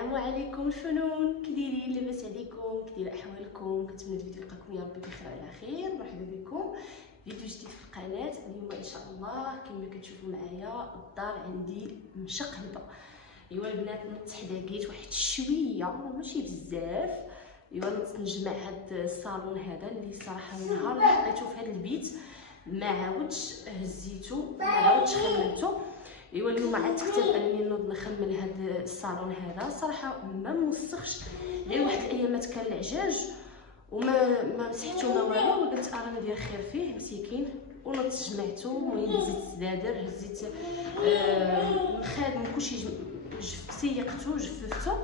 السلام عليكم الفنون، كي دايرين؟ لاباس عليكم؟ كي دايره احوالكم؟ كنتمنى الفيديو يلقاكم يا ربي بخير وعلى خير. مرحبا بكم فيديو جديد في القناه. اليوم ان شاء الله كما كتشوفوا معايا الدار عندي مشقلبه. ايوا البنات نط حداكيت واحد شويه ماشي بزاف. ايوا نط نجمع هاد الصالون هذا اللي صراحه من نهار اللي حطيتو في هاد البيت ما عاودش هزيتو ما عاودش خممتو. ايوا اليوم عاد كتبت انني نوض نخمل هذا الصالون هذا. صراحه ما موسخش، غير واحد الايامات كان العجاج وما مسحتو ما والو، وقلت انا ندير خير فيه مسكين ونوض جمعتو. المهم هزيت الزدادر، هزيت الخادم كلشي سيقتو جففتو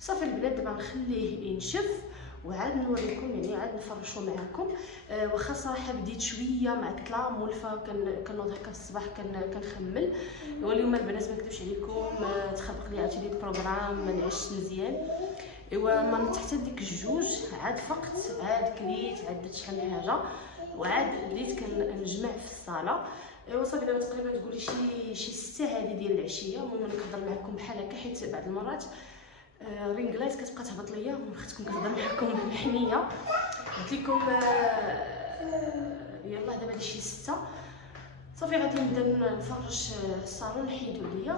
صافي. البنات دابا نخليه ينشف وعاد نوريكم، يعني عاد نفرشو معاكم. واخا صراحه بديت شويه معطله مولفه، كنوض هكا الصباح كنخمل. واليوم البنات ما نكذبش عليكم تخبق لي عرفتي لي البروغرام ما نعش مزيان. ايوا ما نط حتى ديك الجوج عاد فقت، عاد كليت، عاد درت شحال من حاجه وعاد بديت كنجمع في الصاله. ايوا صافي دابا تقريبا تقولي شي 6 هذه ديال العشيه. المهم نقدر معكم بحال هكا حيت بعض المرات رينغ لايت كتبقى تهبط ليا اختكم كنهضر معكم بالحنيه. قلت لكم يلاه دابا شي 6 صافي غادي نبدا نفرش الصالون نحيدو عليا.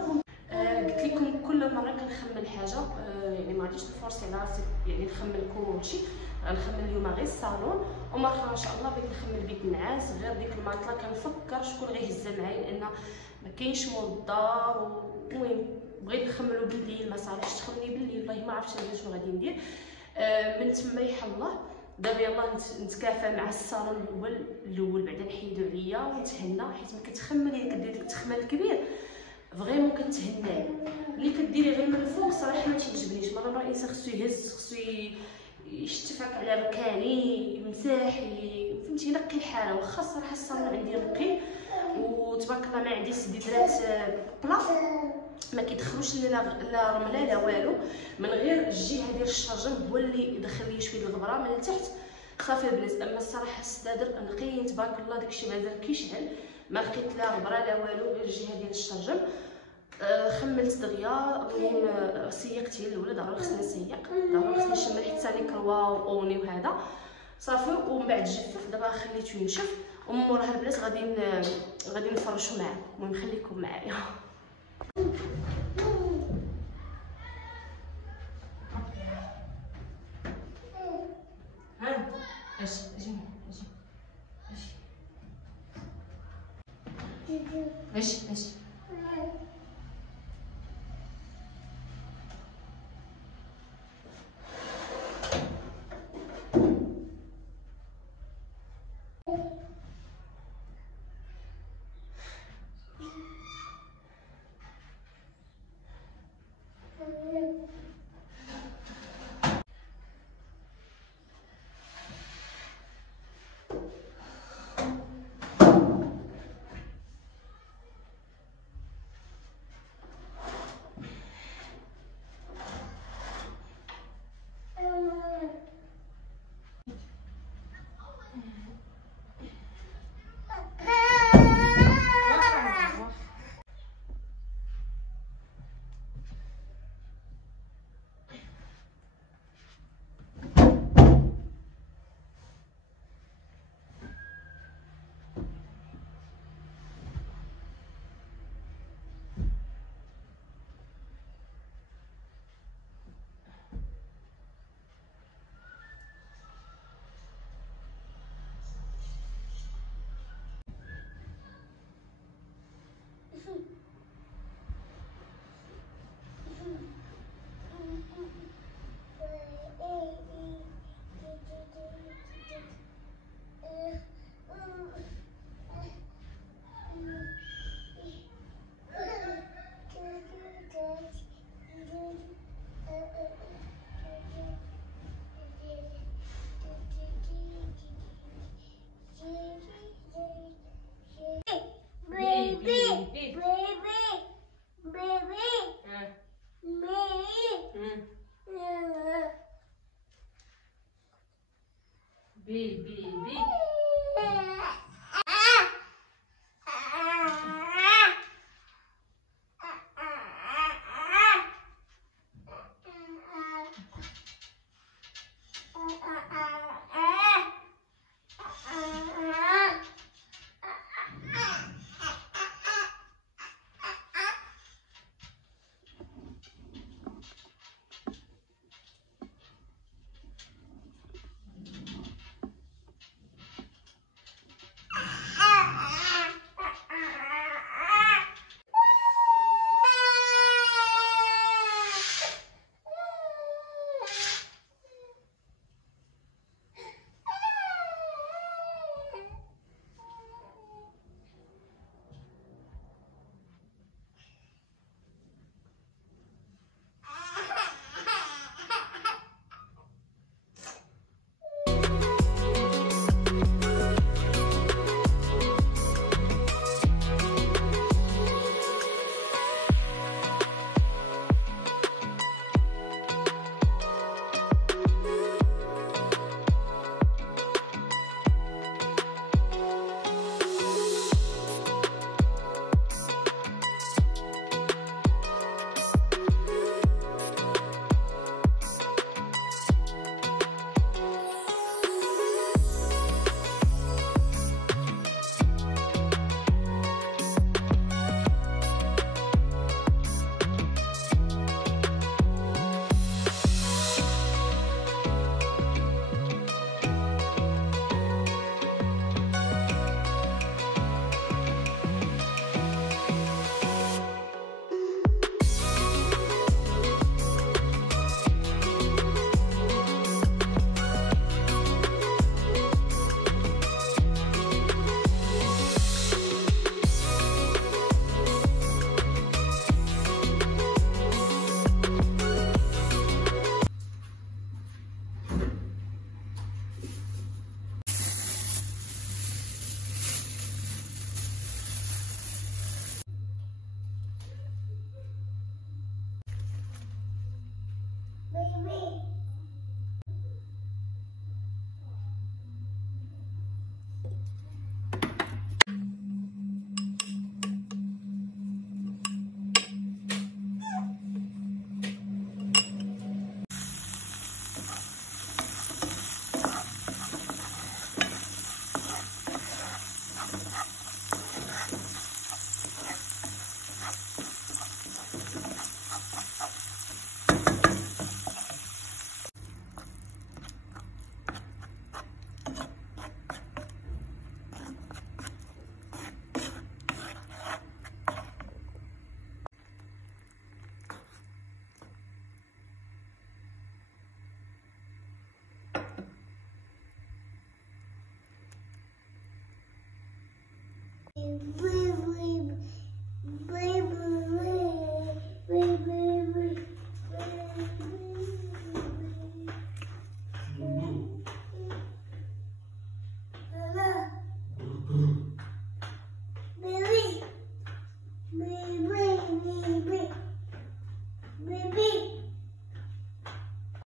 قلت لكم كل مره كنخمل حاجه، يعني ما غاديش نفورسي على راسي يعني نخمل كلشي. غنخمل اليوم غير الصالون ومره ان شاء الله بغيت نخمل بيت النعاس. غير ديك الماطله كنفكر شكون غيهزها معايا لان ما كاينش مول الدار. المهم بغيت نخملو بالليل، ما صالحش تخمني بالليل، والله ما عرفتش انا شنو غادي ندير. من تما يحل الله. دابا يلاه نتكافى مع الصالون الاول بعدا نحيدو عليا ونتهنى، حيت ما كتخملي كدير ديك التخمال الكبير فريمون كنتهناي. اللي كديري غير من الفوق صراحه ما تيعجبنيش. مره الانسان خصو يهز، خصو يشتفك على مكاني، يمسح، فهمتي، ينقي الحاله. واخا الصراحه الصالون عندي نقي وتبارك الله ما عندي سديدرات بلا ما كيدخلوش لا رمله لا والو، من غير الجهه ديال الشرجم هو اللي يدخل لي شويه الغبره من التحت صافي البنات. اما الصراحه السدادر نقيين تبارك الله، داكشي بعدا كيشعل، ما لقيت لا غبره لا والو، غير الجهه ديال الشرجم. خملت دغيا. المهم سيقت هي الاولى، ضروري خصني نسيق، ضروري خصني نشمل حتى ثاني كروا واوني وهذا صافي. ومن بعد جفف دابا خليته ينشف ومن موراها البنات غادي نفرشو معاه. المهم خليكم معايا. ها اجي